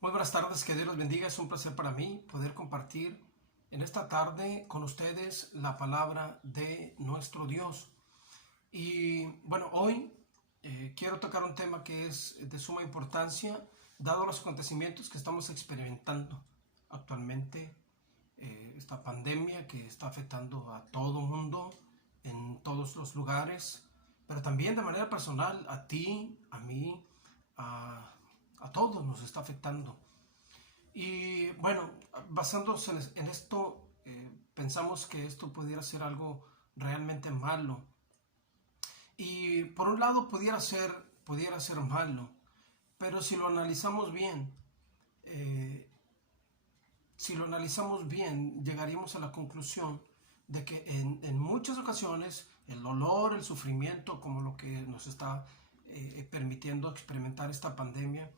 Muy buenas tardes, que Dios los bendiga. Es un placer para mí poder compartir en esta tarde con ustedes la palabra de nuestro Dios. Y bueno, hoy quiero tocar un tema que es de suma importancia, dado los acontecimientos que estamos experimentando actualmente, esta pandemia que está afectando a todo el mundo, en todos los lugares, pero también de manera personal, a ti, a mí, a, a todos nos está afectando. Y bueno, basándose en esto, pensamos que esto pudiera ser algo realmente malo. Y por un lado pudiera ser malo, pero eh, si lo analizamos bien, llegaríamos a la conclusión de que en muchas ocasiones el dolor, el sufrimiento, como lo que nos está permitiendo experimentar esta pandemia,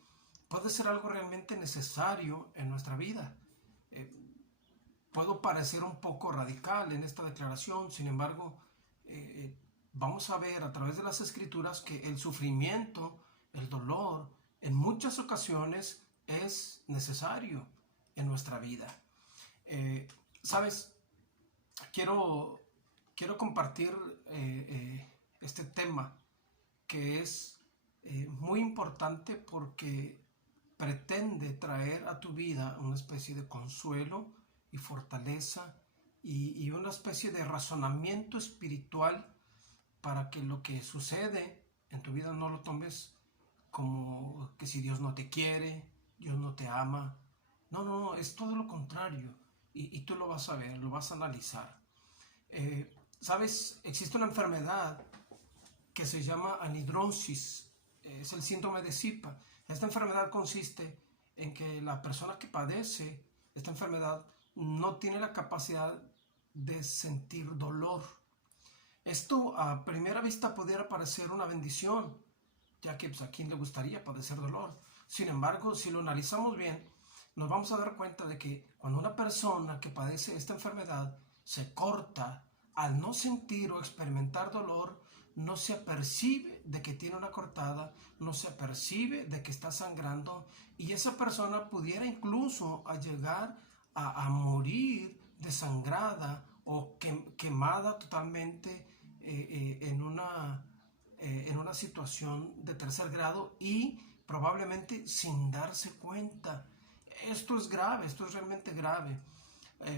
puede ser algo realmente necesario en nuestra vida. Eh, Puedo parecer un poco radical en esta declaración, sin embargo, vamos a ver a través de las escrituras que el sufrimiento, el dolor, en muchas ocasiones es necesario en nuestra vida. Eh, ¿Sabes? Quiero, quiero compartir este tema que es muy importante porque pretende traer a tu vida una especie de consuelo y fortaleza y una especie de razonamiento espiritual para que lo que sucede en tu vida no lo tomes como que si Dios no te quiere, Dios no te ama. No, no, no, es todo lo contrario. Y tú lo vas a ver, lo vas a analizar. ¿Sabes? Existe una enfermedad que se llama anhidrosis, es el síndrome de Zipa. Esta enfermedad consiste en que la persona que padece esta enfermedad no tiene la capacidad de sentir dolor. Esto a primera vista pudiera parecer una bendición, ya que pues, a quién le gustaría padecer dolor. Sin embargo, si lo analizamos bien, nos vamos a dar cuenta de que cuando una persona que padece esta enfermedad se corta, al no sentir o experimentar dolor, no se apercibe de que tiene una cortada, no se apercibe de que está sangrando y esa persona pudiera incluso a llegar a morir desangrada o quemada totalmente en una situación de tercer grado y probablemente sin darse cuenta. Esto es grave, esto es realmente grave.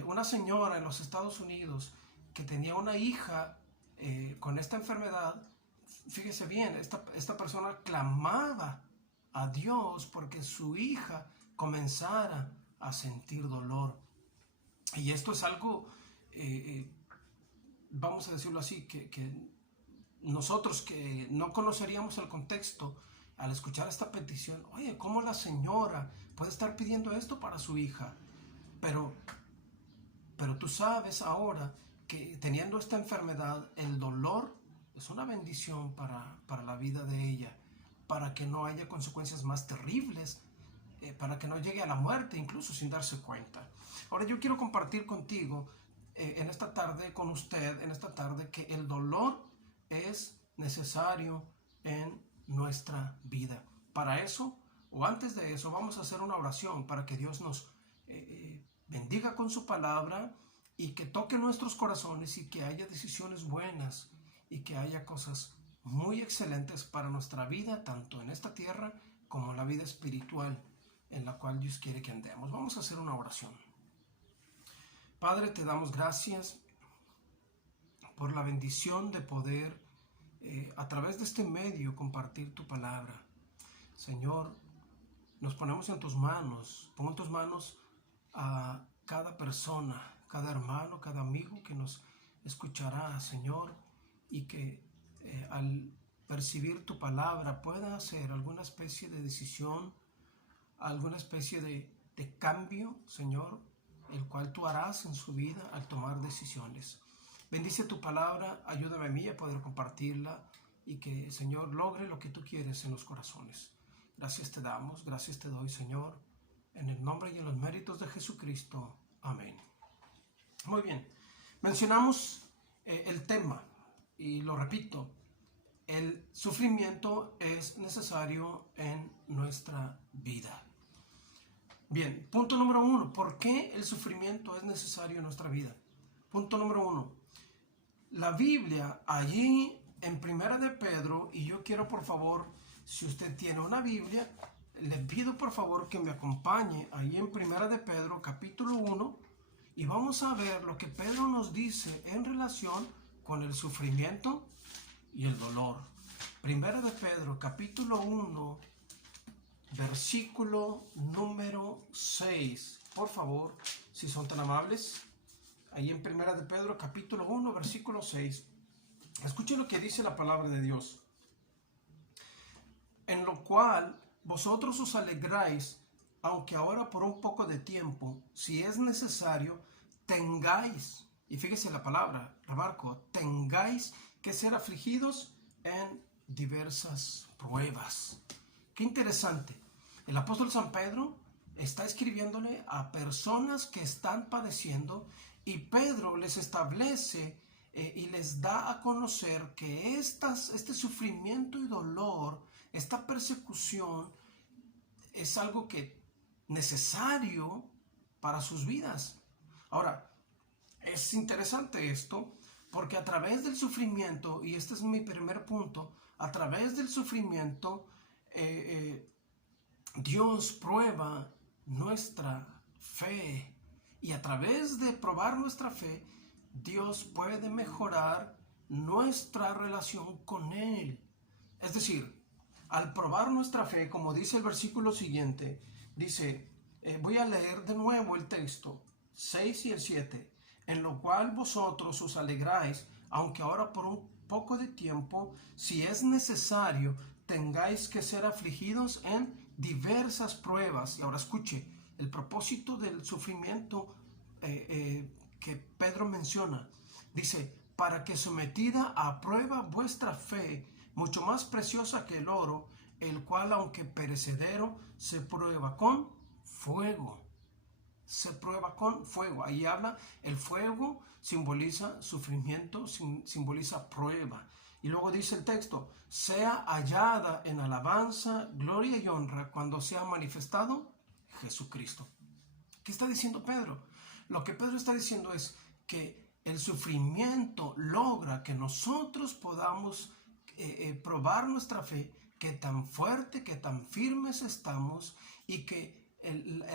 Una señora en los Estados Unidos que tenía una hija con esta enfermedad, fíjese bien, esta persona clamaba a Dios porque su hija comenzara a sentir dolor. Y esto es algo, vamos a decirlo así, que nosotros que no conoceríamos el contexto, al escuchar esta petición, oye, ¿cómo la señora puede estar pidiendo esto para su hija? Pero, pero tú sabes ahora que teniendo esta enfermedad, el dolor es una bendición para la vida de ella, para que no haya consecuencias más terribles, para que no llegue a la muerte incluso sin darse cuenta. Ahora yo quiero compartir contigo en esta tarde, con usted en esta tarde, que el dolor es necesario en nuestra vida. Para eso, o antes de eso, vamos a hacer una oración para que Dios nos bendiga con su palabra y que toque nuestros corazones y que haya decisiones buenas y que haya cosas muy excelentes para nuestra vida, tanto en esta tierra como en la vida espiritual en la cual Dios quiere que andemos. Vamos a hacer una oración. Padre, te damos gracias por la bendición de poder a través de este medio compartir tu palabra. Señor, nos ponemos en tus manos, pongo en tus manos a cada persona, cada hermano, cada amigo que nos escuchará, Señor, y que al percibir tu palabra pueda hacer alguna especie de decisión, alguna especie de cambio, Señor, el cual tú harás en su vida al tomar decisiones. Bendice tu palabra, ayúdame a mí a poder compartirla y que, Señor, logre lo que tú quieres en los corazones. Gracias te damos, gracias te doy, Señor, en el nombre y en los méritos de Jesucristo. Amén. Muy bien, mencionamos el tema y lo repito, el sufrimiento es necesario en nuestra vida. Bien, punto número 1. ¿Por qué el sufrimiento es necesario en nuestra vida? Punto número 1. La Biblia allí en Primera de Pedro, y yo quiero por favor, si usted tiene una Biblia, le pido por favor que me acompañe ahí en Primera de Pedro capítulo 1 y vamos a ver lo que Pedro nos dice en relación con el sufrimiento y el dolor. Primera de Pedro capítulo 1 versículo número 6. Por favor, si son tan amables, ahí en Primera de Pedro capítulo 1 versículo 6. Escuchen lo que dice la palabra de Dios. En lo cual vosotros os alegráis, aunque ahora por un poco de tiempo, si es necesario, tengáis, y fíjese la palabra, remarco, tengáis que ser afligidos en diversas pruebas. Qué interesante. El apóstol San Pedro está escribiéndole a personas que están padeciendo y Pedro les establece y les da a conocer que este sufrimiento y dolor, esta persecución es algo que necesario para sus vidas. Ahora, es interesante esto porque a través del sufrimiento, y este es mi primer punto, a través del sufrimiento Dios prueba nuestra fe y a través de probar nuestra fe Dios puede mejorar nuestra relación con Él. Es decir, al probar nuestra fe, como dice el versículo siguiente, dice, voy a leer de nuevo el texto, 6 y el 7, en lo cual vosotros os alegráis, aunque ahora por un poco de tiempo, si es necesario, tengáis que ser afligidos en diversas pruebas. Y ahora escuche, el propósito del sufrimiento que Pedro menciona, dice, para que sometida a prueba vuestra fe, mucho más preciosa que el oro, el cual aunque perecedero, se prueba con fuego. Se prueba con fuego. Ahí habla, el fuego simboliza sufrimiento, simboliza prueba. Y luego dice el texto, sea hallada en alabanza, gloria y honra cuando sea manifestado Jesucristo. ¿Qué está diciendo Pedro? Lo que Pedro está diciendo es que el sufrimiento logra que nosotros podamos probar nuestra fe, que tan fuerte, que tan firmes estamos y que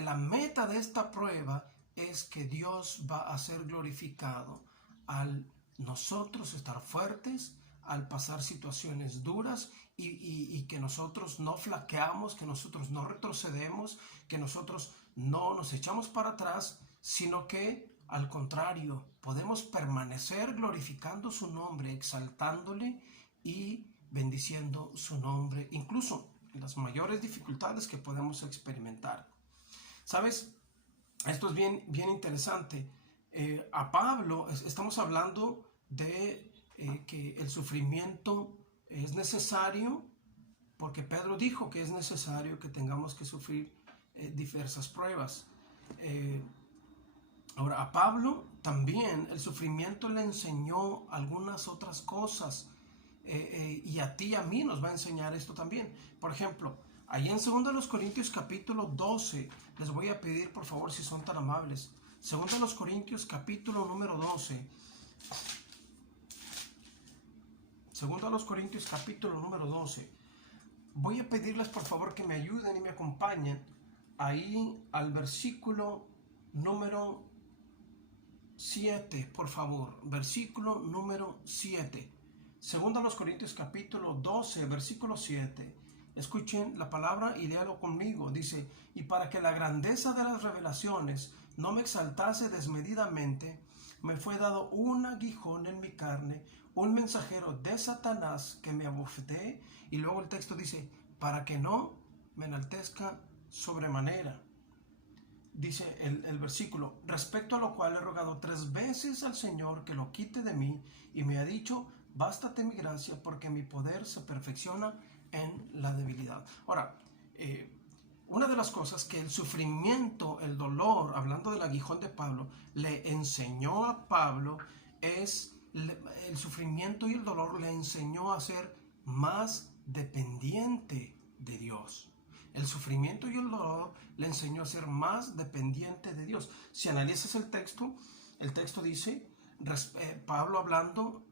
la meta de esta prueba es que Dios va a ser glorificado al nosotros estar fuertes, al pasar situaciones duras y que nosotros no flaqueamos, que nosotros no retrocedemos, que nosotros no nos echamos para atrás, sino que al contrario, podemos permanecer glorificando su nombre, exaltándole y bendiciendo su nombre, incluso en las mayores dificultades que podemos experimentar. ¿Sabes? Esto es bien interesante. A Pablo estamos hablando de que el sufrimiento es necesario porque Pedro dijo que es necesario que tengamos que sufrir diversas pruebas. Ahora, a Pablo también el sufrimiento le enseñó algunas otras cosas y a ti y a mí nos va a enseñar esto también. Por ejemplo, ahí en 2 Corintios capítulo 12, les voy a pedir por favor si son tan amables. 2 Corintios capítulo número 12. 2 Corintios capítulo número 12. Voy a pedirles por favor que me ayuden y me acompañen ahí al versículo número 7, por favor. Versículo número 7. 2 Corintios capítulo 12, versículo 7. Escuchen la palabra y léalo conmigo. Dice, y para que la grandeza de las revelaciones no me exaltase desmedidamente, me fue dado un aguijón en mi carne, un mensajero de Satanás que me abofetee. Y luego el texto dice, para que no me enaltezca sobremanera. Dice el versículo, respecto a lo cual he rogado 3 veces al Señor que lo quite de mí, y me ha dicho, bástate mi gracia, porque mi poder se perfecciona en la debilidad. Ahora, una de las cosas que el sufrimiento, el dolor, hablando del aguijón de Pablo, le enseñó a Pablo es el sufrimiento y el dolor le enseñó a ser más dependiente de Dios. El sufrimiento y el dolor le enseñó a ser más dependiente de Dios. Si analizas el texto dice, Pablo hablando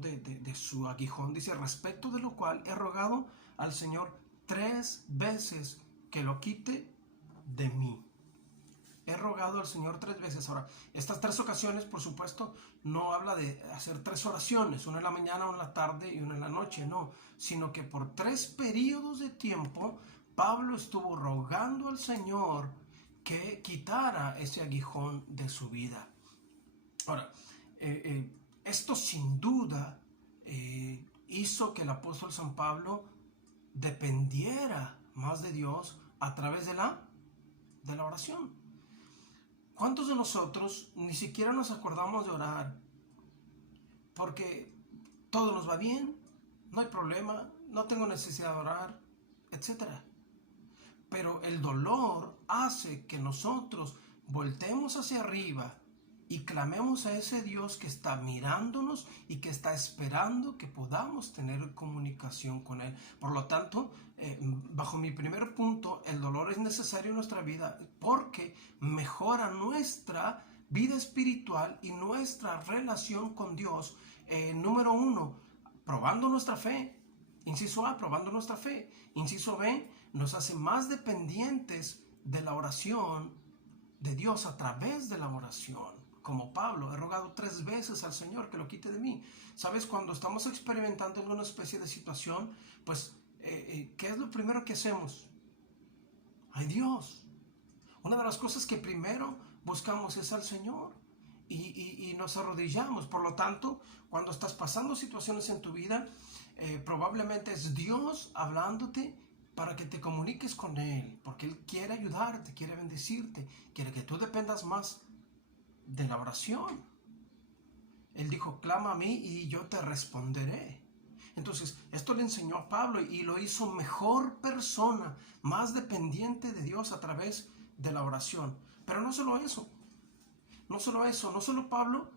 de su aguijón, dice, respecto de lo cual he rogado al Señor 3 veces que lo quite de mí. He rogado al Señor 3 veces. Ahora, estas 3 ocasiones, por supuesto, no habla de hacer 3 oraciones, una en la mañana, una en la tarde y una en la noche, no, sino que por 3 periodos de tiempo, Pablo estuvo rogando al Señor que quitara ese aguijón de su vida. Ahora, esto sin duda hizo que el apóstol San Pablo dependiera más de Dios a través de la oración. ¿Cuántos de nosotros ni siquiera nos acordamos de orar porque todo nos va bien, no hay problema, no tengo necesidad de orar, etcétera? Pero el dolor hace que nosotros voltemos hacia arriba y clamemos a ese Dios que está mirándonos y que está esperando que podamos tener comunicación con Él. Por lo tanto, bajo mi primer punto, el dolor es necesario en nuestra vida porque mejora nuestra vida espiritual y nuestra relación con Dios. Número 1, probando nuestra fe. Inciso A, probando nuestra fe. Inciso B, nos hace más dependientes de la oración de Dios a través de la oración. Como Pablo, he rogado 3 veces al Señor que lo quite de mí. ¿Sabes? Cuando estamos experimentando alguna especie de situación, pues, ¿qué es lo primero que hacemos? ¡Ay, Dios! Una de las cosas que primero buscamos es al Señor y nos arrodillamos. Por lo tanto, cuando estás pasando situaciones en tu vida, probablemente es Dios hablándote para que te comuniques con Él, porque Él quiere ayudarte, quiere bendecirte, quiere que tú dependas más de la oración. Él dijo, clama a mí y yo te responderé. Entonces, esto le enseñó a Pablo y lo hizo mejor persona, más dependiente de Dios a través de la oración. Pero no solo eso, no solo Pablo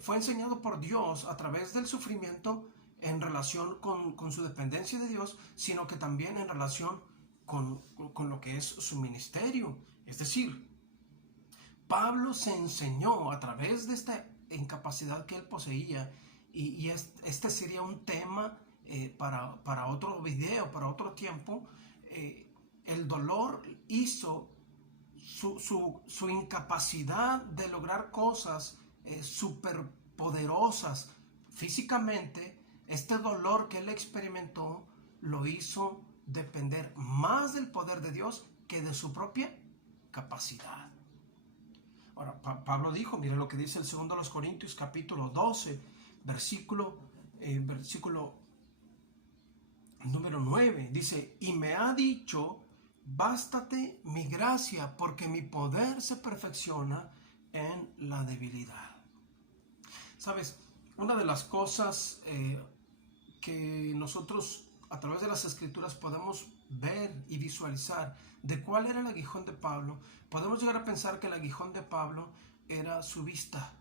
fue enseñado por Dios a través del sufrimiento en relación con su dependencia de Dios, sino que también en relación con lo que es su ministerio. Es decir, Pablo se enseñó a través de esta incapacidad que él poseía, y este sería un tema para otro video, para otro tiempo. El dolor hizo su incapacidad de lograr cosas superpoderosas físicamente. Este dolor que él experimentó lo hizo depender más del poder de Dios que de su propia capacidad. Ahora, Pablo dijo, mire lo que dice el 2 Corintios capítulo 12, versículo número 9. Dice, y me ha dicho, bástate mi gracia, porque mi poder se perfecciona en la debilidad. ¿Sabes? Una de las cosas que nosotros a través de las Escrituras podemos ver y visualizar de cuál era el aguijón de Pablo, podemos llegar a pensar que el aguijón de Pablo era su vista.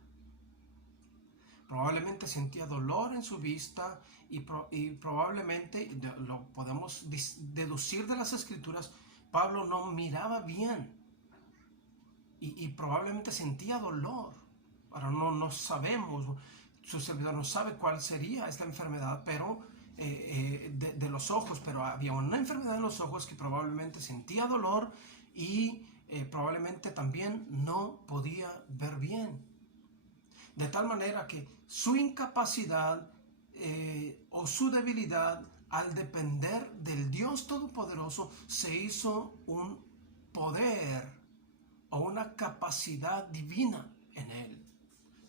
Probablemente sentía dolor en su vista y probablemente, lo podemos deducir de las Escrituras, Pablo no miraba bien y probablemente sentía dolor. Ahora no sabemos, su servidor no sabe cuál sería esta enfermedad, pero de los ojos, pero había una enfermedad en los ojos que probablemente sentía dolor y probablemente también no podía ver bien. De tal manera que su incapacidad o su debilidad, al depender del Dios Todopoderoso, se hizo un poder o una capacidad divina en él.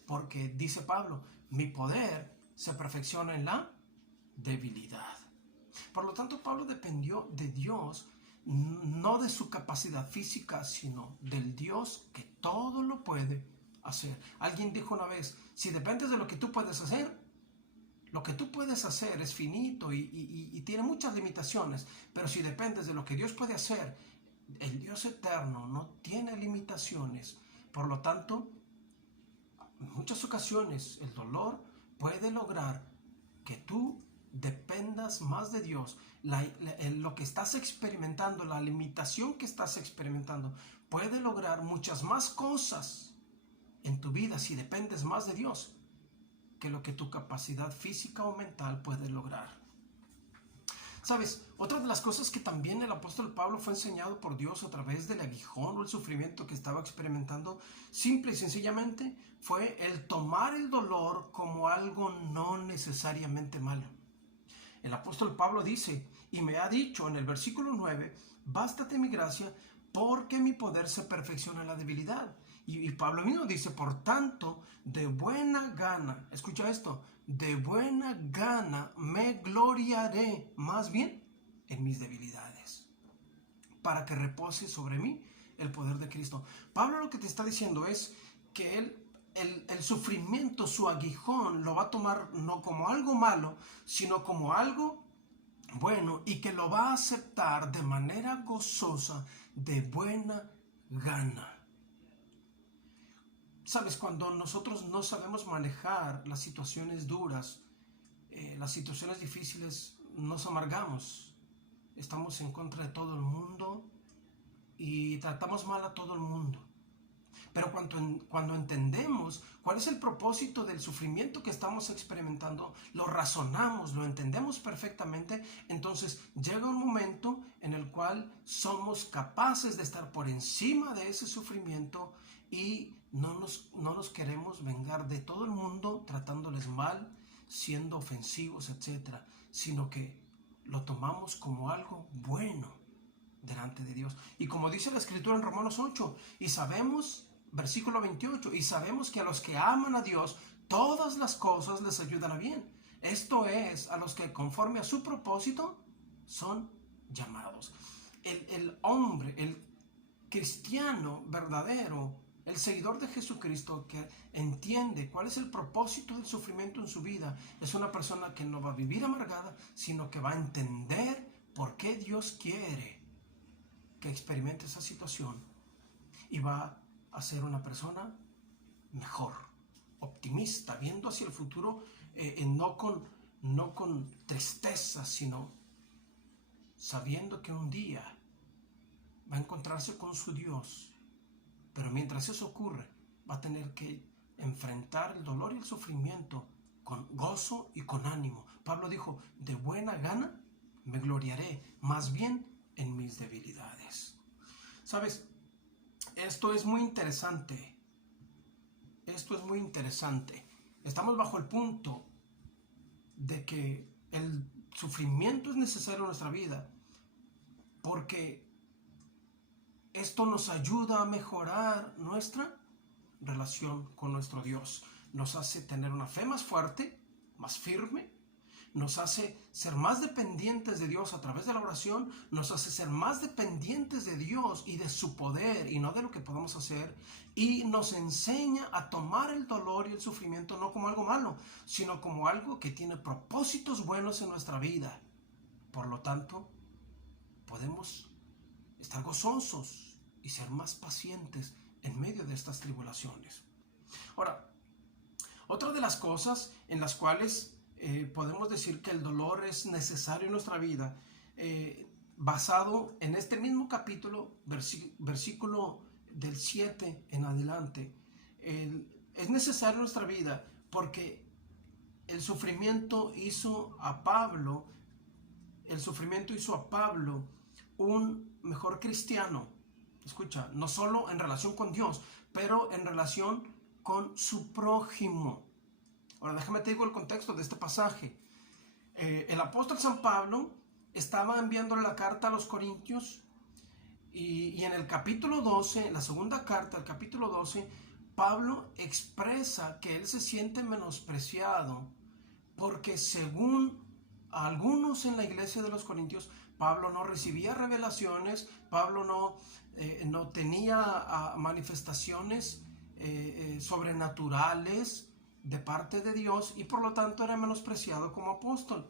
Porque dice Pablo, mi poder se perfecciona en la debilidad. Por lo tanto, Pablo dependió de Dios, no de su capacidad física, sino del Dios que todo lo puede hacer. Alguien dijo una vez, si dependes de lo que tú puedes hacer, lo que tú puedes hacer es finito y tiene muchas limitaciones, pero si dependes de lo que Dios puede hacer, el Dios eterno no tiene limitaciones. Por lo tanto, en muchas ocasiones el dolor puede lograr que tú dependas más de Dios, lo que estás experimentando, la limitación que estás experimentando, puede lograr muchas más cosas en tu vida si dependes más de Dios que lo que tu capacidad física o mental puede lograr. ¿Sabes? Otra de las cosas que también el apóstol Pablo fue enseñado por Dios a través del aguijón o el sufrimiento que estaba experimentando, simple y sencillamente, fue el tomar el dolor como algo no necesariamente malo. El apóstol Pablo dice, y me ha dicho en el versículo 9, bástate mi gracia, porque mi poder se perfecciona en la debilidad. Y Pablo mismo dice, por tanto, de buena gana, escucha esto, de buena gana me gloriaré más bien en mis debilidades, para que repose sobre mí el poder de Cristo. Pablo lo que te está diciendo es que el sufrimiento, su aguijón, lo va a tomar no como algo malo, sino como algo bueno, y que lo va a aceptar de manera gozosa, de buena gana. Sabes, cuando nosotros no sabemos manejar las situaciones duras, las situaciones difíciles, nos amargamos. Estamos en contra de todo el mundo y tratamos mal a todo el mundo. Pero cuando entendemos cuál es el propósito del sufrimiento que estamos experimentando, lo razonamos, lo entendemos perfectamente, entonces llega un momento en el cual somos capaces de estar por encima de ese sufrimiento y no nos queremos vengar de todo el mundo tratándoles mal, siendo ofensivos, etc., sino que lo tomamos como algo bueno delante de Dios. Y como dice la Escritura en Romanos 8, y sabemos, versículo 28, y sabemos que a los que aman a Dios, todas las cosas les ayudan a bien. Esto es, a los que conforme a su propósito son llamados. El hombre, el cristiano verdadero, el seguidor de Jesucristo que entiende cuál es el propósito del sufrimiento en su vida, es una persona que no va a vivir amargada, sino que va a entender por qué Dios quiere que experimente esa situación y va a ser una persona mejor, optimista, viendo hacia el futuro, no con tristeza, sino sabiendo que un día va a encontrarse con su Dios. Pero mientras eso ocurre, va a tener que enfrentar el dolor y el sufrimiento con gozo y con ánimo. Pablo dijo, de buena gana me gloriaré, más bien en mis debilidades. ¿Sabes? Esto es muy interesante. Estamos bajo el punto de que el sufrimiento es necesario en nuestra vida porque esto nos ayuda a mejorar nuestra relación con nuestro Dios. Nos hace tener una fe más fuerte, más firme. Nos hace ser más dependientes de Dios a través de la oración. Nos hace ser más dependientes de Dios y de su poder y no de lo que podemos hacer. Y nos enseña a tomar el dolor y el sufrimiento no como algo malo, sino como algo que tiene propósitos buenos en nuestra vida. Por lo tanto, podemos estar gozosos y ser más pacientes en medio de estas tribulaciones. Ahora, otra de las cosas en las cuales podemos decir que el dolor es necesario en nuestra vida, basado en este mismo capítulo, versículo del 7 en adelante, es necesario en nuestra vida porque el sufrimiento hizo a Pablo un mejor cristiano. Escucha, no solo en relación con Dios, pero en relación con su prójimo. Ahora déjame te digo el contexto de este pasaje. El apóstol San Pablo estaba enviándole la carta a los Corintios y en el capítulo 12, en la segunda carta, el capítulo 12, Pablo expresa que él se siente menospreciado porque según algunos en la iglesia de los Corintios, Pablo no recibía revelaciones, Pablo no tenía manifestaciones sobrenaturales de parte de Dios y por lo tanto era menospreciado como apóstol.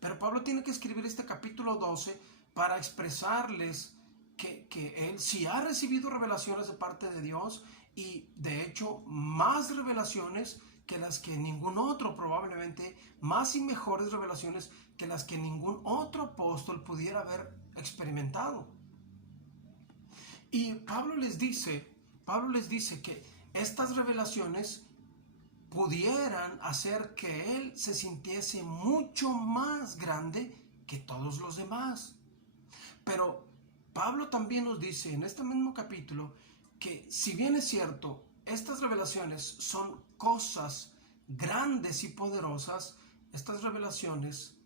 Pero Pablo tiene que escribir este capítulo 12 para expresarles que él sí ha recibido revelaciones de parte de Dios y de hecho más revelaciones que las que ningún otro, probablemente más y mejores revelaciones que las que ningún otro apóstol pudiera haber experimentado. Y Pablo les dice que estas revelaciones pudieran hacer que él se sintiese mucho más grande que todos los demás. Pero Pablo también nos dice en este mismo capítulo que, si bien es cierto, estas revelaciones son cosas grandes y poderosas, estas revelaciones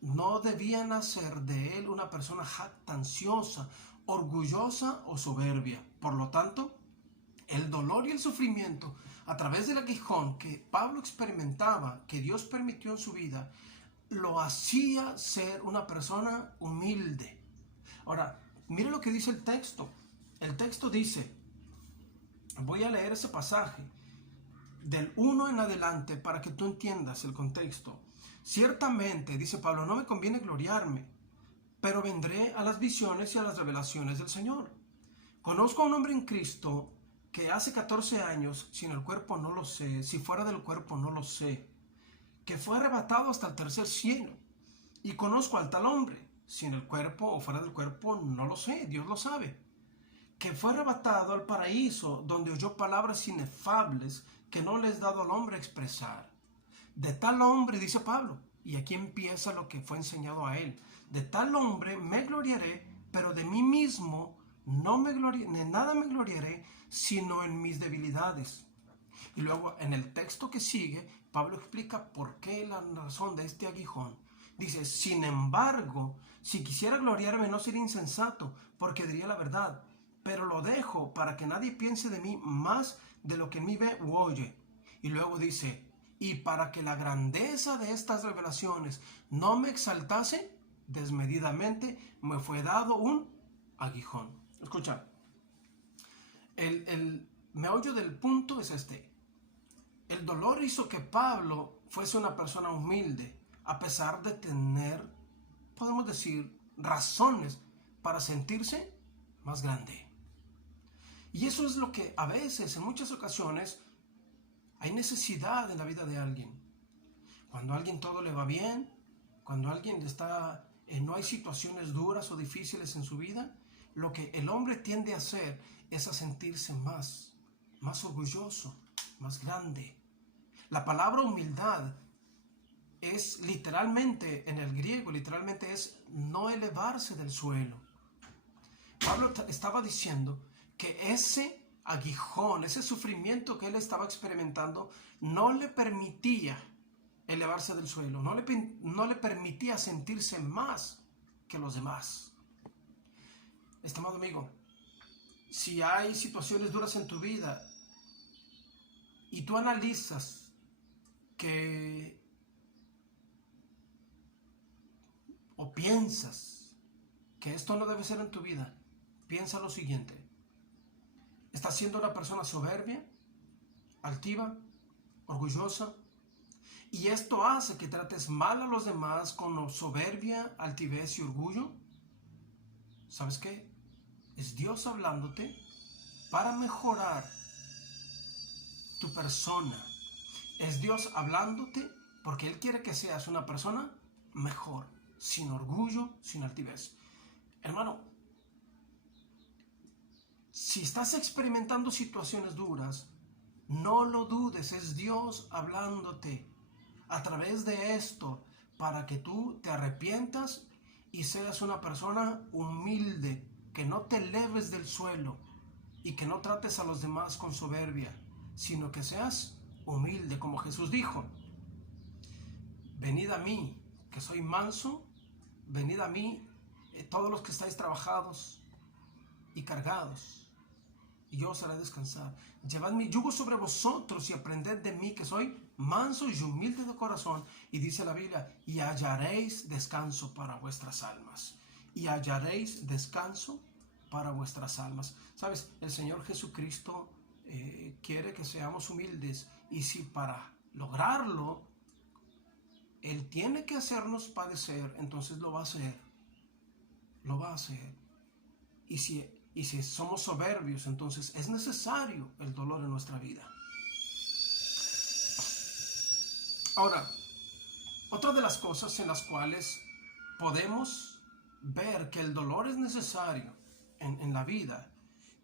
no debían hacer de él una persona jactanciosa, orgullosa o soberbia. Por lo tanto, el dolor y el sufrimiento a través del aguijón que Pablo experimentaba, que Dios permitió en su vida, lo hacía ser una persona humilde. Ahora, mire lo que dice el texto. El texto dice, voy a leer ese pasaje del 1 en adelante para que tú entiendas el contexto. Ciertamente, dice Pablo, no me conviene gloriarme, pero vendré a las visiones y a las revelaciones del Señor. Conozco a un hombre en Cristo que hace 14 años, sin el cuerpo no lo sé, si fuera del cuerpo no lo sé, que fue arrebatado hasta el tercer cielo. Y conozco al tal hombre, sin el cuerpo o fuera del cuerpo no lo sé, Dios lo sabe, que fue arrebatado al paraíso, donde oyó palabras inefables que no le es dado al hombre expresar. De tal hombre, dice Pablo, y aquí empieza lo que fue enseñado a él, de tal hombre me gloriaré, pero de mí mismo no me gloriaré, en nada me gloriaré, sino en mis debilidades. Y luego en el texto que sigue, Pablo explica por qué la razón de este aguijón. Dice, sin embargo, si quisiera gloriarme no sería insensato, porque diría la verdad, pero lo dejo para que nadie piense de mí más de lo que en mí ve u oye. Y luego dice, y para que la grandeza de estas revelaciones no me exaltase desmedidamente, me fue dado un aguijón. Escucha, el meollo del punto es este. El dolor hizo que Pablo fuese una persona humilde, a pesar de tener, podemos decir, razones para sentirse más grande. Y eso es lo que a veces, en muchas ocasiones, hay necesidad en la vida de alguien. Cuando a alguien todo le va bien, cuando a alguien no hay situaciones duras o difíciles en su vida, lo que el hombre tiende a hacer es a sentirse más orgulloso, más grande. La palabra humildad es literalmente, en el griego, literalmente es no elevarse del suelo. Pablo estaba diciendo que ese aguijón, ese sufrimiento que él estaba experimentando, no le permitía elevarse del suelo, no le permitía sentirse más que los demás. Estimado amigo, si hay situaciones duras en tu vida y tú analizas o piensas que esto no debe ser en tu vida, piensa lo siguiente: ¿estás siendo una persona soberbia, altiva, orgullosa? ¿Y esto hace que trates mal a los demás con soberbia, altivez y orgullo? ¿Sabes qué? Es Dios hablándote para mejorar tu persona. Es Dios hablándote porque Él quiere que seas una persona mejor, sin orgullo, sin altivez. Hermano, si estás experimentando situaciones duras, no lo dudes, es Dios hablándote a través de esto para que tú te arrepientas y seas una persona humilde, que no te eleves del suelo y que no trates a los demás con soberbia, sino que seas humilde, como Jesús dijo: venid a mí, que soy manso, venid a mí, todos los que estáis trabajados y cargados, y yo os haré descansar. Llevad mi yugo sobre vosotros y aprended de mí, que soy manso y humilde de corazón. Y dice la Biblia, y hallaréis descanso para vuestras almas. Y hallaréis descanso para vuestras almas. ¿Sabes? El Señor Jesucristo quiere que seamos humildes. Y si para lograrlo Él tiene que hacernos padecer, entonces lo va a hacer. Lo va a hacer. Y si somos soberbios, entonces es necesario el dolor en nuestra vida. Ahora, otra de las cosas en las cuales podemos ver que el dolor es necesario en la vida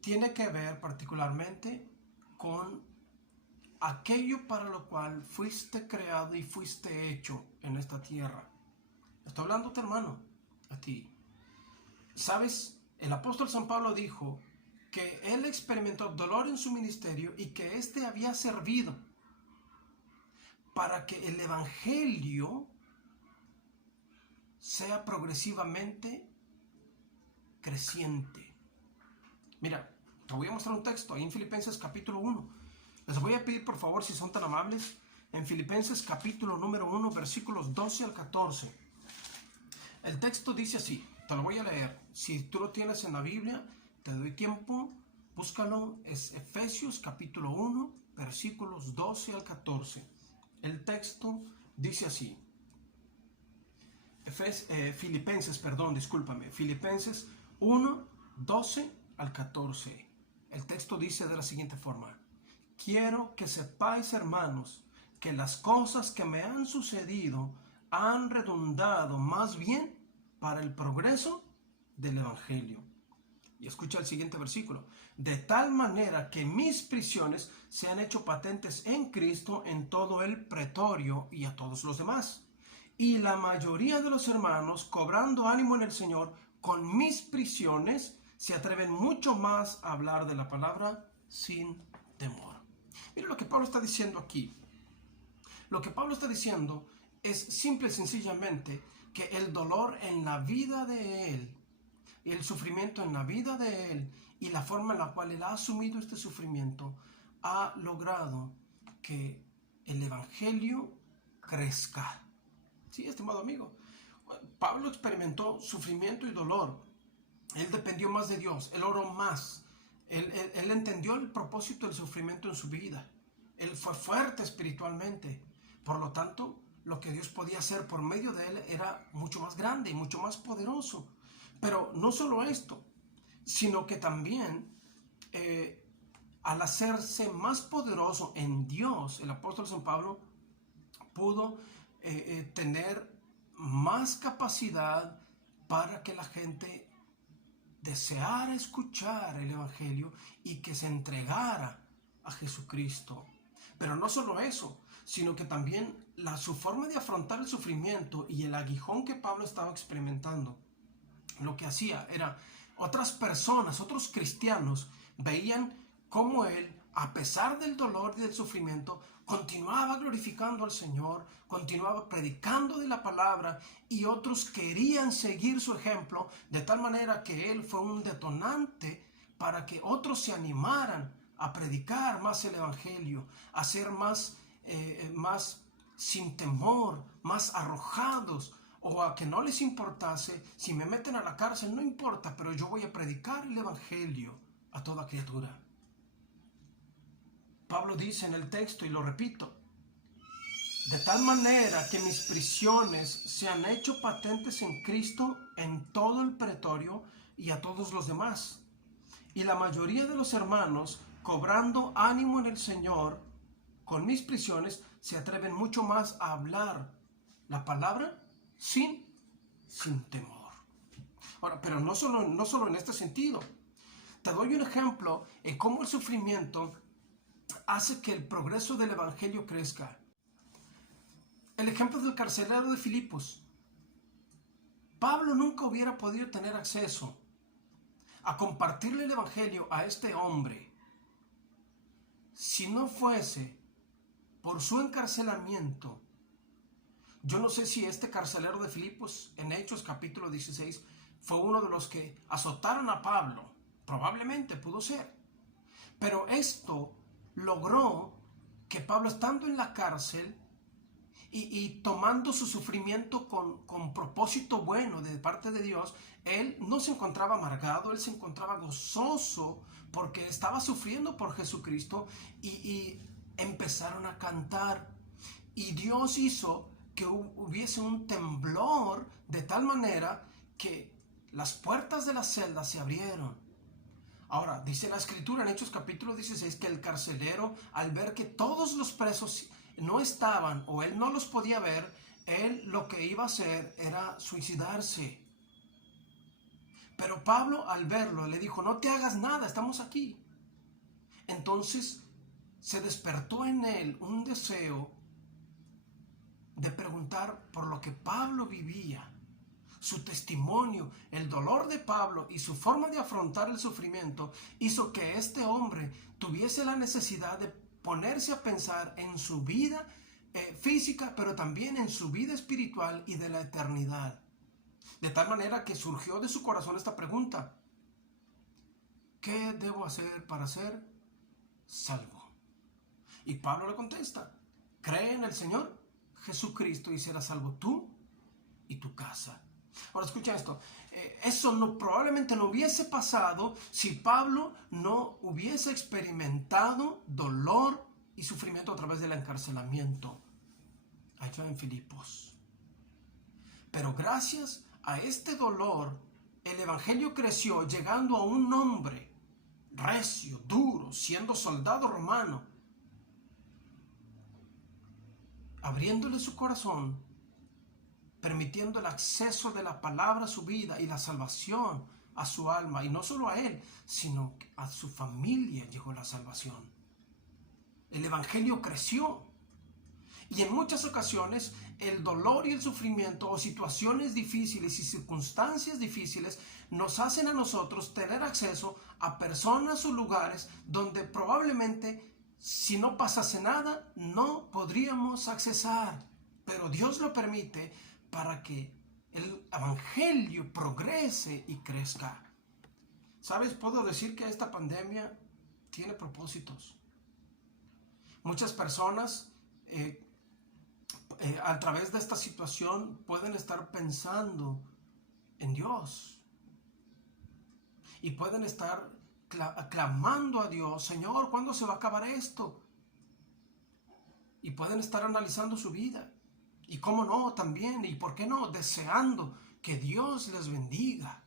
tiene que ver particularmente con aquello para lo cual fuiste creado y fuiste hecho en esta tierra. Estoy hablando, hermano, a ti. ¿Sabes? El apóstol San Pablo dijo que él experimentó dolor en su ministerio y que éste había servido para que el evangelio sea progresivamente creciente. Mira, te voy a mostrar un texto ahí en Filipenses capítulo 1. Les voy a pedir por favor, si son tan amables, en Filipenses capítulo número 1, versículos 12 al 14. El texto dice así, te lo voy a leer. Si tú lo tienes en la Biblia, te doy tiempo, búscalo. Es Efesios capítulo 1, versículos 12 al 14. El texto dice así. Filipenses 1, 12 al 14. El texto dice de la siguiente forma: quiero que sepáis, hermanos, que las cosas que me han sucedido han redundado más bien para el progreso del evangelio. Y escucha el siguiente versículo: de tal manera que mis prisiones se han hecho patentes en Cristo en todo el pretorio y a todos los demás. Y la mayoría de los hermanos, cobrando ánimo en el Señor, con mis prisiones, se atreven mucho más a hablar de la palabra sin temor. Mira lo que Pablo está diciendo aquí. Lo que Pablo está diciendo es simple y sencillamente que el dolor en la vida de él, y el sufrimiento en la vida de él, y la forma en la cual él ha asumido este sufrimiento, ha logrado que el evangelio crezca. Sí, estimado amigo, Pablo experimentó sufrimiento y dolor. Él dependió más de Dios, él oró más, él entendió el propósito del sufrimiento en su vida. Él fue fuerte espiritualmente. Por lo tanto, lo que Dios podía hacer por medio de él era mucho más grande y mucho más poderoso. Pero no solo esto, sino que también al hacerse más poderoso en Dios, el apóstol San Pablo pudo tener más capacidad para que la gente deseara escuchar el evangelio y que se entregara a Jesucristo. Pero no solo eso, sino que también su forma de afrontar el sufrimiento y el aguijón que Pablo estaba experimentando, lo que hacía era, otras personas, otros cristianos, veían cómo él, a pesar del dolor y del sufrimiento, continuaba glorificando al Señor, continuaba predicando de la palabra, y otros querían seguir su ejemplo, de tal manera que él fue un detonante para que otros se animaran a predicar más el evangelio, a ser más sin temor, más arrojados, o a que no les importase, si me meten a la cárcel no importa, pero yo voy a predicar el evangelio a toda criatura. Pablo dice en el texto, y lo repito, de tal manera que mis prisiones se han hecho patentes en Cristo en todo el pretorio y a todos los demás. Y la mayoría de los hermanos, cobrando ánimo en el Señor, con mis prisiones, se atreven mucho más a hablar la palabra sin temor. Ahora, pero no solo en este sentido. Te doy un ejemplo en cómo el sufrimiento hace que el progreso del evangelio crezca. El ejemplo del carcelero de Filipos. Pablo nunca hubiera podido tener acceso a compartirle el evangelio a este hombre si no fuese por su encarcelamiento. Yo no sé si este carcelero de Filipos, en Hechos capítulo 16, fue uno de los que azotaron a Pablo. Probablemente pudo ser. Pero esto logró que Pablo, estando en la cárcel y tomando su sufrimiento con propósito bueno de parte de Dios, él no se encontraba amargado, él se encontraba gozoso porque estaba sufriendo por Jesucristo, y empezaron a cantar. Y Dios hizo que hubiese un temblor de tal manera que las puertas de la celda se abrieron. Ahora, dice la escritura en Hechos capítulo 16 que el carcelero, al ver que todos los presos no estaban o él no los podía ver, él lo que iba a hacer era suicidarse. Pero Pablo, al verlo, le dijo: no te hagas nada, estamos aquí. Entonces se despertó en él un deseo de preguntar por lo que Pablo vivía. Su testimonio, el dolor de Pablo y su forma de afrontar el sufrimiento hizo que este hombre tuviese la necesidad de ponerse a pensar en su vida física, pero también en su vida espiritual y de la eternidad. De tal manera que surgió de su corazón esta pregunta: ¿qué debo hacer para ser salvo? Y Pablo le contesta: cree en el Señor Jesucristo y serás salvo tú y tu casa. Ahora escucha esto, eso probablemente no hubiese pasado si Pablo no hubiese experimentado dolor y sufrimiento a través del encarcelamiento allá en Filipos. Pero gracias a este dolor, el evangelio creció, llegando a un hombre recio, duro, siendo soldado romano, abriéndole su corazón, permitiendo el acceso de la palabra a su vida y la salvación a su alma. Y no solo a él, sino a su familia llegó la salvación. El evangelio creció. Y en muchas ocasiones el dolor y el sufrimiento o situaciones difíciles y circunstancias difíciles nos hacen a nosotros tener acceso a personas o lugares donde probablemente, si no pasase nada, no podríamos accesar. Pero Dios lo permite para que el evangelio progrese y crezca. ¿Sabes? Puedo decir que esta pandemia tiene propósitos. Muchas personas a través de esta situación pueden estar pensando en Dios y pueden estar clamando a Dios: Señor, ¿cuándo se va a acabar esto? Y pueden estar analizando su vida y cómo no también, y por qué no, deseando que Dios les bendiga.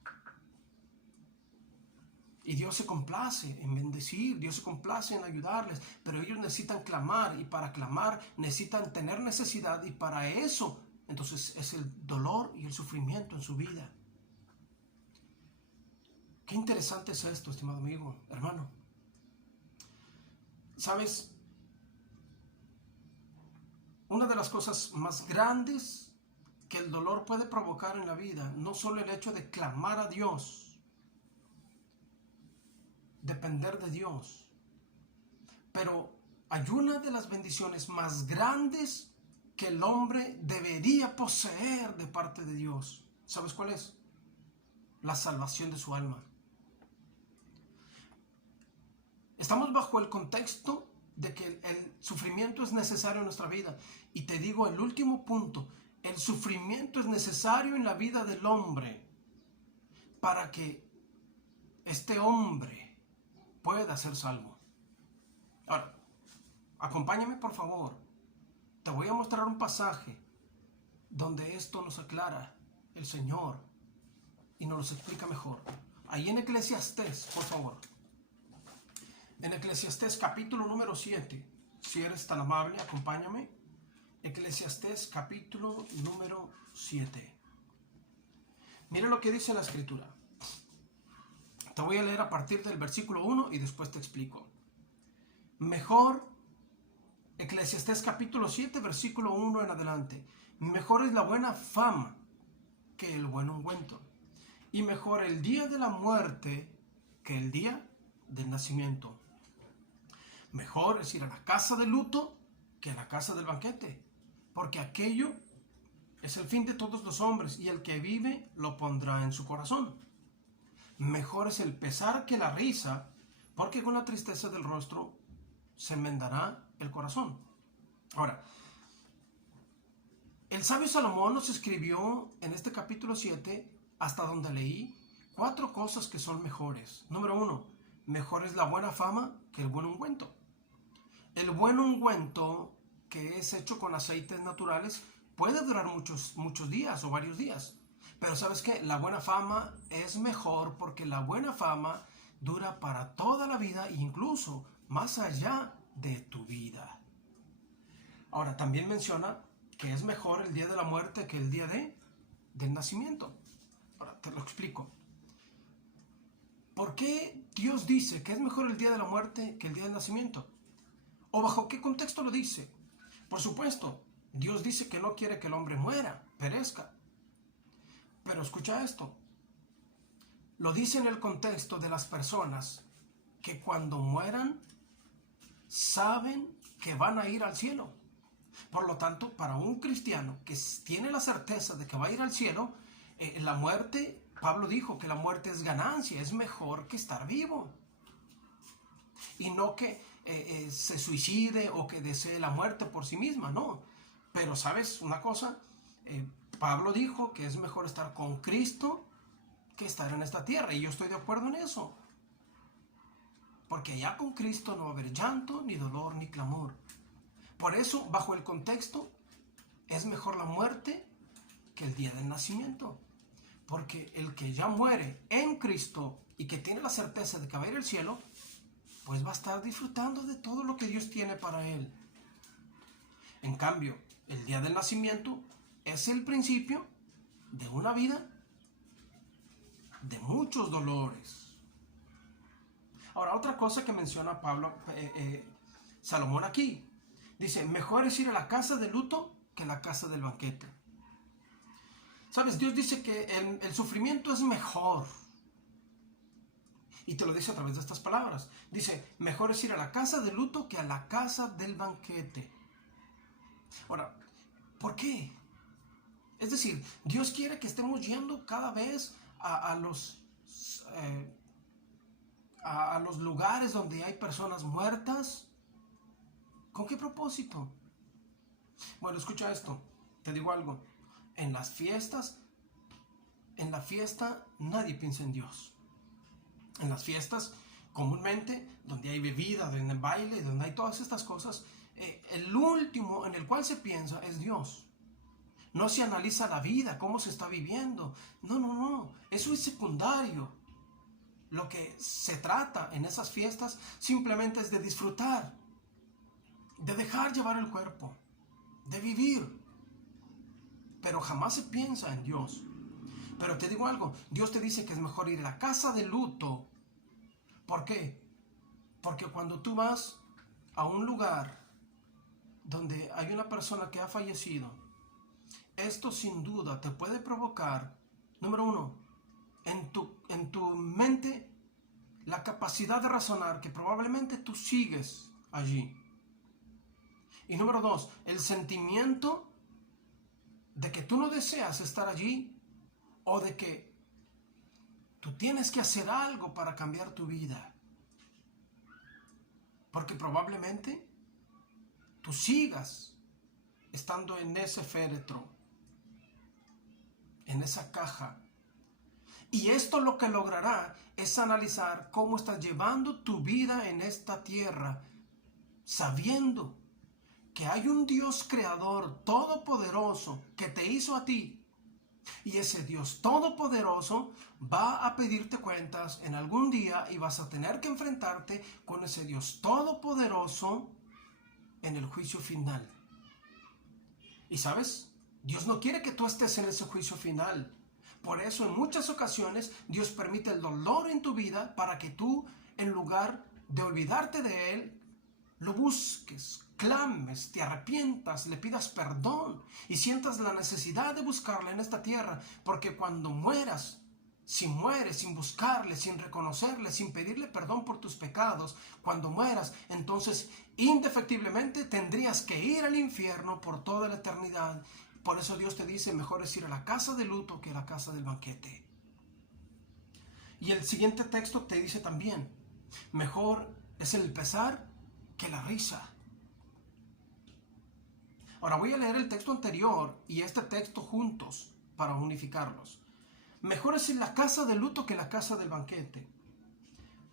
Y Dios se complace en bendecir, Dios se complace en ayudarles, pero ellos necesitan clamar, y para clamar necesitan tener necesidad, y para eso entonces es el dolor y el sufrimiento en su vida. Qué interesante es esto, estimado amigo, hermano. ¿Sabes? Una de las cosas más grandes que el dolor puede provocar en la vida, no solo el hecho de clamar a Dios, depender de Dios, pero hay una de las bendiciones más grandes que el hombre debería poseer de parte de Dios. ¿Sabes cuál es? La salvación de su alma. Estamos bajo el contexto de que el sufrimiento es necesario en nuestra vida. Y te digo el último punto: el sufrimiento es necesario en la vida del hombre para que este hombre pueda ser salvo. Ahora, acompáñame por favor. Te voy a mostrar un pasaje donde esto nos aclara el Señor y nos lo explica mejor. Ahí en Eclesiastés, por favor. En Eclesiastés capítulo número 7. Si eres tan amable, acompáñame. Eclesiastés capítulo número 7. Mira lo que dice la Escritura. Te voy a leer a partir del versículo 1 y después te explico. Mejor, Eclesiastés capítulo 7, versículo 1 en adelante. Mejor es la buena fama que el buen ungüento, y mejor el día de la muerte que el día del nacimiento. Mejor es ir a la casa de luto que a la casa del banquete, porque aquello es el fin de todos los hombres, y el que vive lo pondrá en su corazón. Mejor es el pesar que la risa, porque con la tristeza del rostro se enmendará el corazón. Ahora, el sabio Salomón nos escribió en este capítulo 7, hasta donde leí, 4 cosas que son mejores. Número 1, mejor es la buena fama que el buen ungüento. El buen ungüento, que es hecho con aceites naturales, puede durar muchos días o varios días. Pero ¿sabes qué? La buena fama es mejor, porque la buena fama dura para toda la vida e incluso más allá de tu vida. Ahora, también menciona que es mejor el día de la muerte que el día del nacimiento. Ahora, te lo explico. ¿Por qué Dios dice que es mejor el día de la muerte que el día del nacimiento? ¿O bajo qué contexto lo dice? Por supuesto, Dios dice que no quiere que el hombre muera, perezca. Pero escucha esto. Lo dice en el contexto de las personas que cuando mueran saben que van a ir al cielo. Por lo tanto, para un cristiano que tiene la certeza de que va a ir al cielo, la muerte, Pablo dijo que la muerte es ganancia, es mejor que estar vivo. Y no que se suicide o que desee la muerte por sí misma, no. Pero ¿sabes una cosa? Pablo dijo que es mejor estar con Cristo que estar en esta tierra, y yo estoy de acuerdo en eso. Porque allá con Cristo no va a haber llanto, ni dolor, ni clamor. Por eso, bajo el contexto, es mejor la muerte que el día del nacimiento. Porque el que ya muere en Cristo y que tiene la certeza de que va a ir al cielo, pues va a estar disfrutando de todo lo que Dios tiene para él. En cambio, el día del nacimiento es el principio de una vida de muchos dolores. Ahora, otra cosa que menciona Salomón aquí, dice, mejor es ir a la casa de luto que a la casa del banquete. ¿Sabes? Dios dice que el sufrimiento es mejor. Y te lo dice a través de estas palabras. Dice, mejor es ir a la casa de luto que a la casa del banquete. Ahora, ¿por qué? Es decir, Dios quiere que estemos yendo cada vez a los lugares donde hay personas muertas. ¿Con qué propósito? Bueno, escucha esto. Te digo algo. En la fiesta nadie piensa en Dios. En las fiestas, comúnmente, donde hay bebida, donde hay baile, donde hay todas estas cosas, el último en el cual se piensa es Dios. No se analiza la vida, cómo se está viviendo. No. Eso es secundario. Lo que se trata en esas fiestas simplemente es de disfrutar, de dejar llevar el cuerpo, de vivir. Pero jamás se piensa en Dios. Pero te digo algo, Dios te dice que es mejor ir a la casa de luto. ¿Por qué? Porque cuando tú vas a un lugar donde hay una persona que ha fallecido, esto sin duda te puede provocar, número uno, en tu mente la capacidad de razonar que probablemente tú sigues allí. Y número dos, el sentimiento de que tú no deseas estar allí o de que tú tienes que hacer algo para cambiar tu vida. Porque probablemente tú sigas estando en ese féretro, en esa caja. Y esto lo que logrará es analizar cómo estás llevando tu vida en esta tierra, sabiendo que hay un Dios creador todopoderoso que te hizo a ti. Y ese Dios todopoderoso va a pedirte cuentas en algún día y vas a tener que enfrentarte con ese Dios todopoderoso en el juicio final. Y sabes, Dios no quiere que tú estés en ese juicio final. Por eso en muchas ocasiones Dios permite el dolor en tu vida para que tú, en lugar de olvidarte de Él, lo busques, clames, te arrepientas, le pidas perdón y sientas la necesidad de buscarle en esta tierra, porque cuando mueras, si mueres sin buscarle, sin reconocerle, sin pedirle perdón por tus pecados, cuando mueras, entonces indefectiblemente tendrías que ir al infierno por toda la eternidad. Por eso Dios te dice, mejor es ir a la casa de luto que a la casa del banquete. Y el siguiente texto te dice también, mejor es el pesar que la risa. Ahora voy a leer el texto anterior y este texto juntos para unificarlos. Mejor es la casa de luto que la casa del banquete,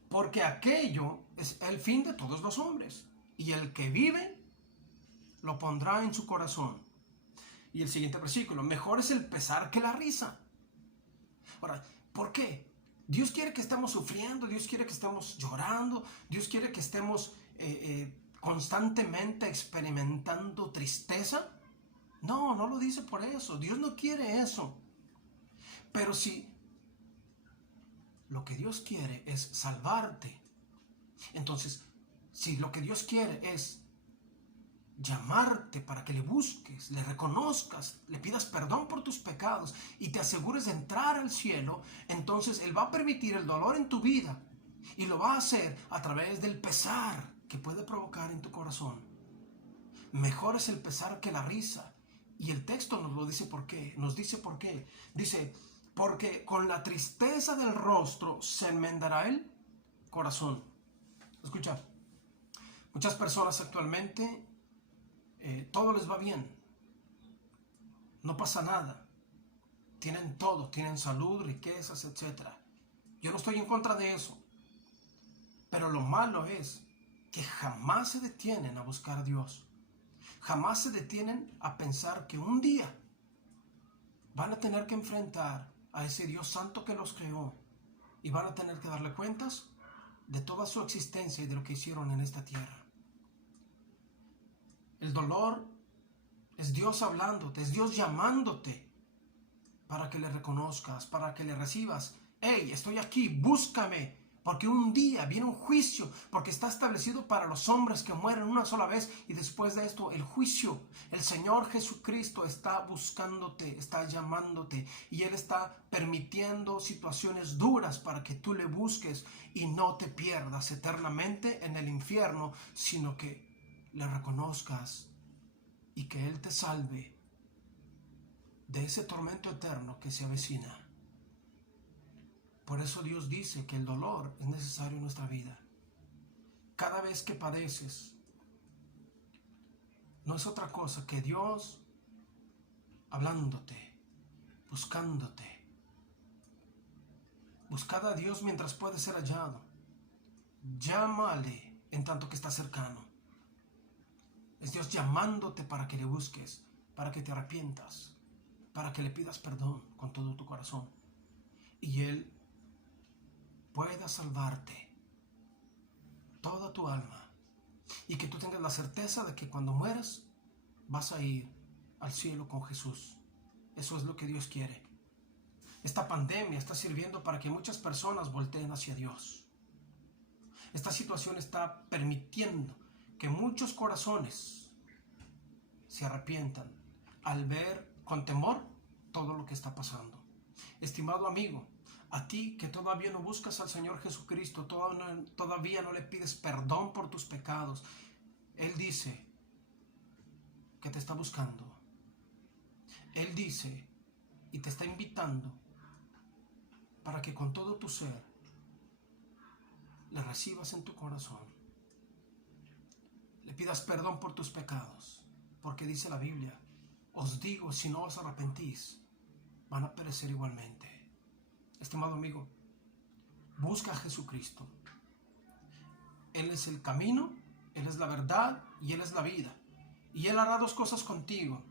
porque aquello es el fin de todos los hombres, y el que vive lo pondrá en su corazón. Y el siguiente versículo, mejor es el pesar que la risa. Ahora, ¿por qué? Dios quiere que estemos sufriendo, Dios quiere que estemos llorando, Dios quiere que estemos constantemente experimentando tristeza? No, no lo dice por eso. Dios no quiere eso. Pero si lo que Dios quiere es salvarte, entonces, si lo que Dios quiere es llamarte para que le busques, le reconozcas, le pidas perdón por tus pecados y te asegures de entrar al cielo, entonces Él va a permitir el dolor en tu vida y lo va a hacer a través del pesar que puede provocar en tu corazón. Mejor es el pesar que la risa. Y el texto nos lo dice por qué. Nos dice por qué. Dice, porque con la tristeza del rostro se enmendará el corazón. Escucha, muchas personas actualmente todo les va bien, no pasa nada, tienen todo, tienen salud, riquezas, etc. Yo no estoy en contra de eso, pero lo malo es que jamás se detienen a buscar a Dios, jamás se detienen a pensar que un día van a tener que enfrentar a ese Dios santo que los creó y van a tener que darle cuentas de toda su existencia y de lo que hicieron en esta tierra. El dolor es Dios hablándote, es Dios llamándote para que le reconozcas, para que le recibas. Hey, estoy aquí, búscame, porque un día viene un juicio, porque está establecido para los hombres que mueren una sola vez y después de esto el juicio. El Señor Jesucristo está buscándote, está llamándote y Él está permitiendo situaciones duras para que tú le busques y no te pierdas eternamente en el infierno, sino que le reconozcas y que Él te salve de ese tormento eterno que se avecina. Por eso Dios dice que el dolor es necesario en nuestra vida. Cada vez que padeces, no es otra cosa que Dios hablándote, buscándote. Buscad a Dios mientras puede ser hallado. Llámale en tanto que está cercano. Es Dios llamándote para que le busques, para que te arrepientas, para que le pidas perdón con todo tu corazón. Y Él pueda salvarte toda tu alma. Y que tú tengas la certeza de que cuando mueras vas a ir al cielo con Jesús. Eso es lo que Dios quiere. Esta pandemia está sirviendo para que muchas personas volteen hacia Dios. Esta situación está permitiendo que muchos corazones se arrepientan al ver con temor todo lo que está pasando. Estimado amigo, a ti que todavía no buscas al Señor Jesucristo, todavía no le pides perdón por tus pecados, Él dice que te está buscando. Él dice y te está invitando para que con todo tu ser le recibas en tu corazón. Le pidas perdón por tus pecados, porque dice la Biblia, os digo, si no os arrepentís, van a perecer igualmente. Estimado amigo, busca a Jesucristo. Él es el camino, Él es la verdad y Él es la vida. Y Él hará dos cosas contigo.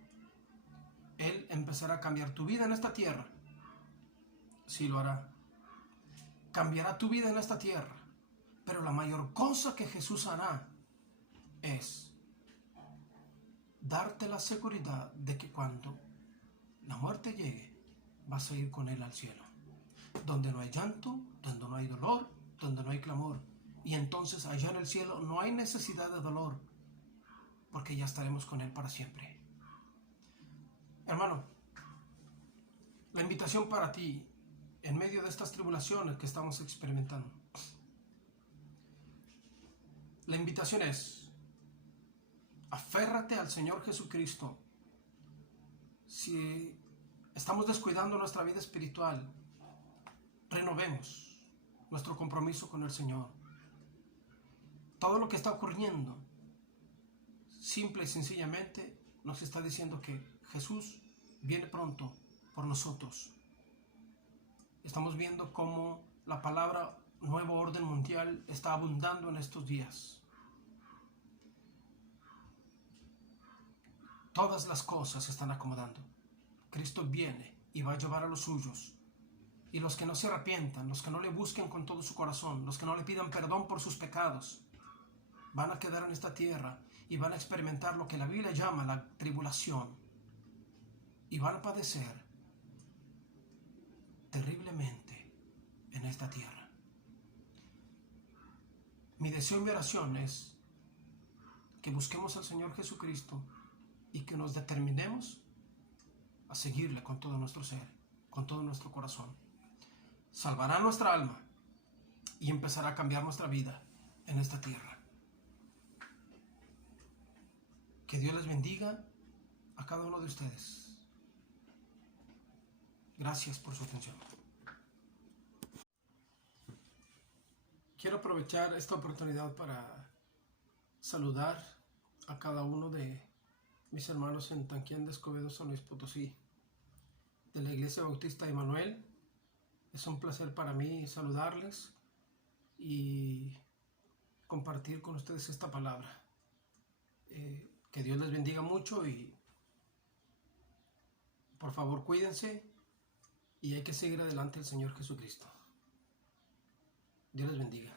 Él empezará a cambiar tu vida en esta tierra. Sí lo hará. Cambiará tu vida en esta tierra. Pero la mayor cosa que Jesús hará es darte la seguridad de que cuando la muerte llegue, vas a ir con Él al cielo, donde no hay llanto, donde no hay dolor, donde no hay clamor. Y entonces allá en el cielo no hay necesidad de dolor, porque ya estaremos con Él para siempre. Hermano, la invitación para ti en medio de estas tribulaciones que estamos experimentando, la invitación es: aférrate al Señor Jesucristo. Si estamos descuidando nuestra vida espiritual, renovemos nuestro compromiso con el Señor. Todo lo que está ocurriendo, simple y sencillamente, nos está diciendo que Jesús viene pronto por nosotros. Estamos viendo cómo la palabra nuevo orden mundial está abundando en estos días. Todas las cosas se están acomodando. Cristo viene y va a llevar a los suyos. Y los que no se arrepientan, los que no le busquen con todo su corazón, los que no le pidan perdón por sus pecados, van a quedar en esta tierra y van a experimentar lo que la Biblia llama la tribulación. Y van a padecer terriblemente en esta tierra. Mi deseo y mi oración es que busquemos al Señor Jesucristo y que nos determinemos a seguirle con todo nuestro ser, con todo nuestro corazón. Salvará nuestra alma y empezará a cambiar nuestra vida en esta tierra. Que Dios les bendiga a cada uno de ustedes. Gracias por su atención. Quiero aprovechar esta oportunidad para saludar a cada uno de mis hermanos en Tanquián de Escobedo, San Luis Potosí, de la Iglesia Bautista Emanuel. Es un placer para mí saludarles y compartir con ustedes esta palabra. Que Dios les bendiga mucho y por favor cuídense y hay que seguir adelante el Señor Jesucristo. Dios les bendiga.